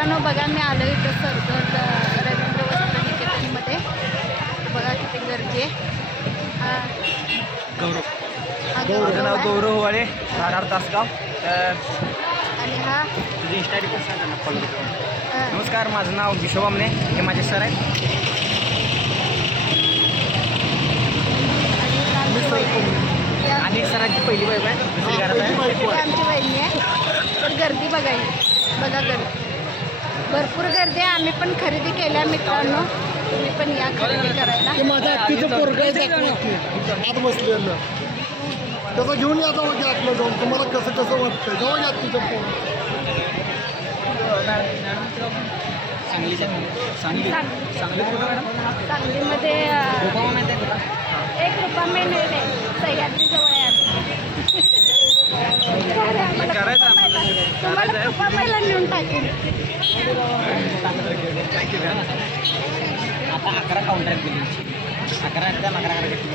मित्रांनो बघा मी आलो इथं सरदर रवींद्र वस्त्र निकेतनमध्ये. बघा किती गर्दी आहे. माझं नाव गौरव होवाळे, राहणार तासगाव. आणि हा तुझी इंस्टा आय डी पण सांगा ना फॉलो करून. नमस्कार, माझं नाव विश्वबामणे, हे माझे सर आहेत. आणि सरांची पहिली बाईक आहे, दुसरी घरात आहे. आमची वहिनी आहे. तर गर्दी बघायची, बघा गर्दी भरपूर गर्दी आहे. आम्ही पण खरेदी केल्या मित्रांनो, तुम्ही पण या खरेदी करायला. माझ्या आत्तीचं पोरगं आत बसलेलं त्याचं घेऊन या जावं की आतलं जाऊन. तुम्हाला कसं कसं वाटतंय जावं की आत्तीचं पोरगं. सांगलीमध्ये 1 रुपया मेन आहे, सह्याद्री जवळ आहे. तुम्हाला रुपया पहिला नेऊन टाकेल. आता 11 काउंटर दिली, 11 घेतली.